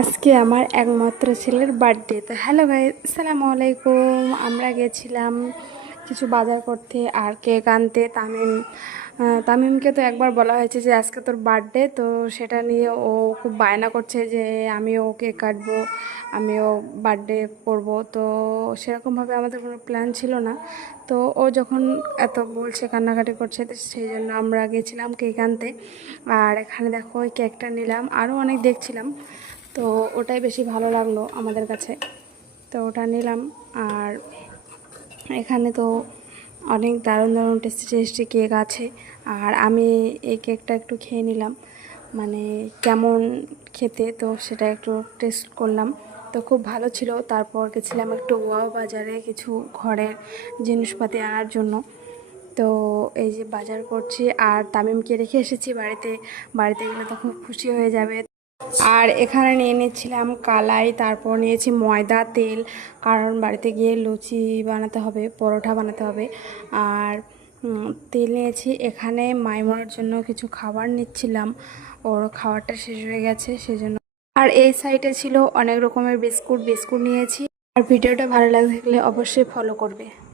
আজকে আমার একমাত্র ছেলের বার্থডে। তো হ্যালো ভাই, আসসালামু আলাইকুম। আমরা গেছিলাম কিছু বাজার করতে আর কেক আনতে। তামিমকে তো একবার বলা হয়েছে যে আজকে তোর বার্থডে, তো সেটা নিয়ে ও খুব বায়না করছে যে আমিও কেক কাটবো, আমিও বার্থডে করব। তো সেরকমভাবে আমাদের কোনো প্ল্যান ছিল না। তো ও যখন এত বলছে, কান্নাকাটি করছে, তো সেই জন্য আমরা গেছিলাম কেক আনতে। আর এখানে দেখো ওই কেকটা নিলাম, আরও অনেক দেখছিলাম, তো ওটাই বেশি ভালো লাগলো আমাদের কাছে, তো ওটা নিলাম। আর এখানে তো অনেক দারুণ দারুণ টেস্টি টেস্টি কেক আছে। আর আমি এই কেকটা একটু খেয়ে নিলাম, মানে কেমন খেতে, তো সেটা একটু টেস্ট করলাম। তো খুব ভালো ছিল। তারপর গেছিলাম একটু ওয়াও বাজারে কিছু ঘরের জিনিসপাতি আনার জন্য। তো এই যে বাজার করছি আর তামিমকে রেখে এসেছি বাড়িতে। বাড়িতে গেলে তো খুব খুশি হয়ে যাবে। আর এখানে নিয়ে নিচ্ছিলাম কালাই, তারপর নিয়েছি ময়দা, তেল, কারণ বাড়িতে গিয়ে লুচি বানাতে হবে, পরোটা বানাতে হবে। আর তেল নিয়েছি। এখানে মাইমনের জন্য কিছু খাবার নিচ্ছিলাম, ওর খাবারটা শেষ হয়ে গেছে সেজন্য। আর এই সাইডে ছিল অনেক রকমের বিস্কুট বিস্কুট নিয়েছি। আর ভিডিওটা ভালো লাগলে অবশ্যই ফলো করবে।